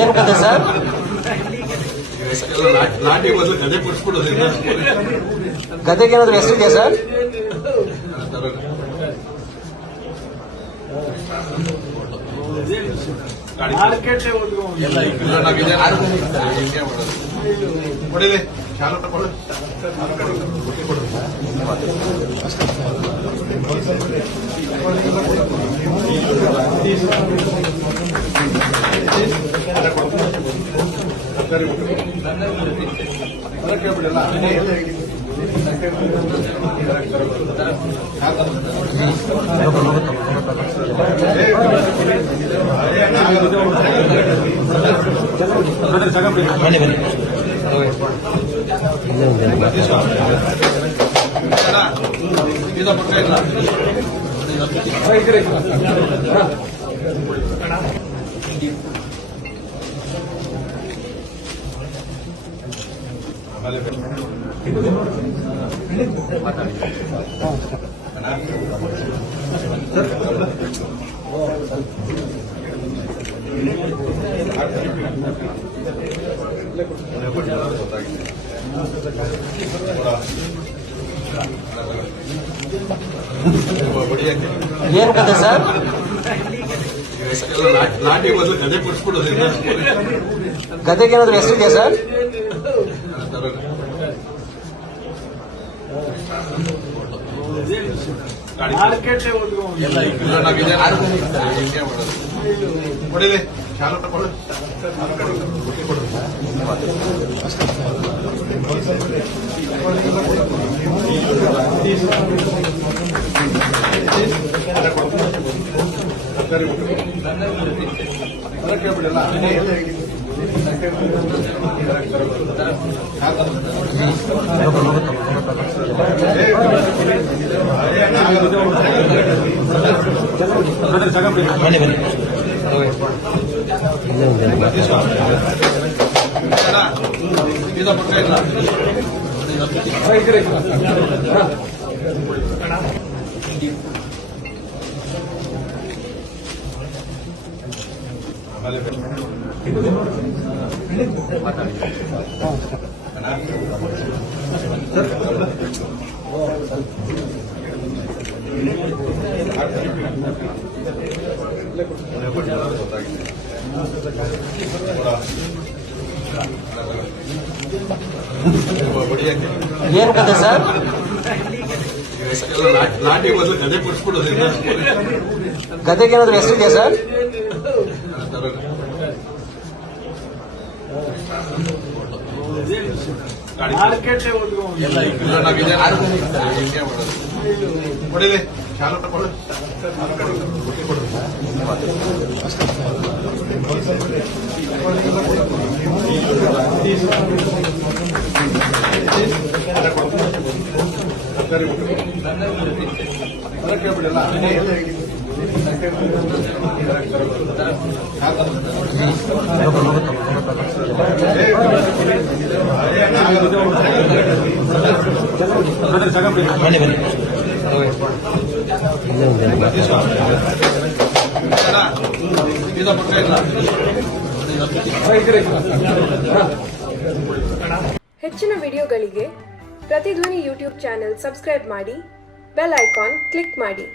ಏನು ಕತೆ ಸರ್? ನಾಟಿ ಬದಲು ಗದೆ ಕೊಡಿಸ್ಬಿಡೋದು. ಗದೆಗೆ ಏನಾದ್ರು ಹೆಸರಿದೆಯಾ ಸರ್? ಹೊಡಿಲಿ ಕೇಳ್ಬಿಡಲ್ಲ. ಬನ್ನಿ ಬನ್ನಿ. ಏನು ಕತೆ ಸರ್? ನಾಟಿ ಬದಲು ಗದೆ ಕೊಡಿಸ್ಬಿಡೋದು. ಗದೆಗೆ ಏನಾದ್ರು ಹೆಸರಿದೆಯಾ ಸರ್? ಹೊಡಿಲಿ ಕೇಳ್ಬಿಡಲ್ಲ. ಬನ್ನಿ ಬನ್ನಿ. ಏನು ಕತೆ ಸರ್? ನಾಟಿ ಬದಲು ಗದೆ ಕೊಡಿಸ್ಬಿಡೋದು. ಗದೆಗೆ ಏನಾದ್ರು ಹೆಸರಿದೆಯಾ ಸರ್? ಹೊಡಿಲಿ ಕೇಳ್ಬಿಡಲ್ಲ. ಬನ್ನಿ ಬನ್ನಿ. ಹೆಚ್ಚಿನ ವಿಡಿಯೋಗಳಿಗೆ ಪ್ರತಿಧ್ವನಿ ಯೂಟ್ಯೂಬ್ ಚಾನೆಲ್ ಸಬ್ಸ್ಕ್ರೈಬ್ ಮಾಡಿ, ಬೆಲ್ ಐಕಾನ್ ಕ್ಲಿಕ್ ಮಾಡಿ.